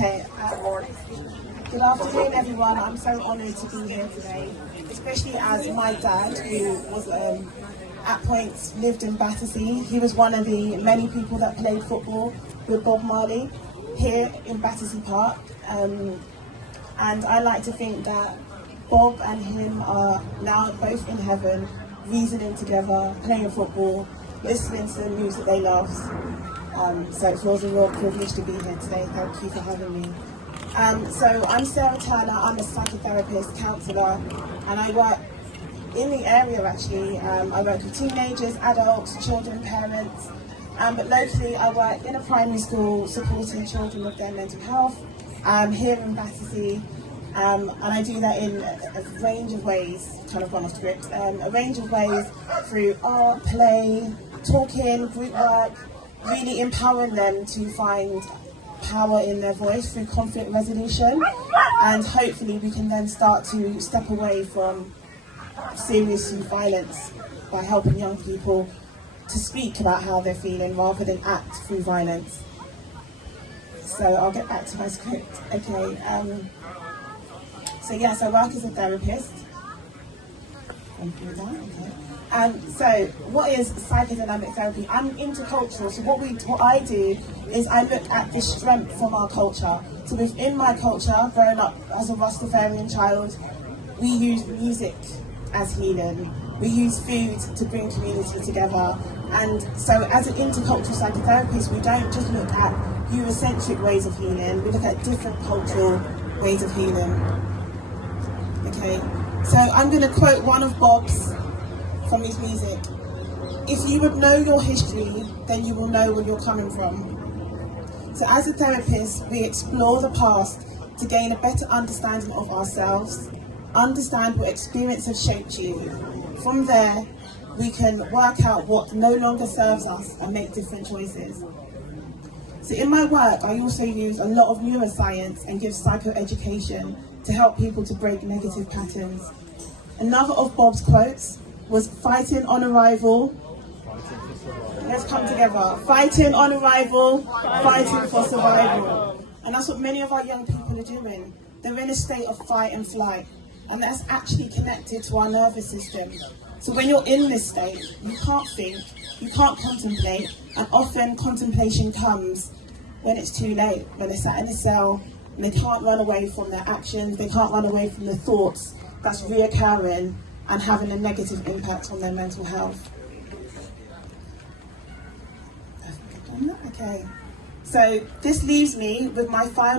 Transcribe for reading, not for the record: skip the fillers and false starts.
Okay. Good afternoon, everyone. I'm so honoured to be here today, especially as my dad, who was at points lived in Battersea. He was one of the many people that played football with Bob Marley here in Battersea Park. And I like to think that Bob and him are now both in heaven, reasoning together, playing football, listening to the music they love. So it feels a real privilege to be here today. Thank you for having me. So I'm Sarah Turner. I'm a psychotherapist, counsellor, and I work in the area actually. I work with teenagers, adults, children, parents, but locally I work in a primary school supporting children with their mental health here in Battersea. And I do that in a range of ways, kind of gone off script, a range of ways through art, play, talking, group work, really empowering them to find power in their voice through conflict resolution, and hopefully we can then start to step away from serious youth violence by helping young people to speak about how they're feeling rather than act through violence. So I'll get back to my script. Okay. So yes, I work as a therapist. So what is psychodynamic therapy? I'm intercultural, so what I do is I look at the strength from our culture. So within my culture, growing up as a Rastafarian child, we use music as healing. We use food to bring community together. And so as an intercultural psychotherapist, we don't just look at Eurocentric ways of healing, we look at different cultural ways of healing. Okay, so I'm going to quote one of Bob's from his music. If you would know your history, then you will know where you're coming from. So as a therapist, we explore the past to gain a better understanding of ourselves, understand what experience has shaped you. From there, we can work out what no longer serves us and make different choices. So in my work, I also use a lot of neuroscience and give psychoeducation to help people to break negative patterns. Another of Bob's quotes was fighting on arrival. Let's come together. Fighting on arrival, fighting for survival. And that's what many of our young people are doing. They're in a state of fight and flight. And that's actually connected to our nervous system. So when you're in this state, you can't think, you can't contemplate, and often contemplation comes when it's too late, when they're sat in a cell and they can't run away from their actions, they can't run away from the thoughts that's reoccurring and having a negative impact on their mental health. Okay, so this leaves me with my final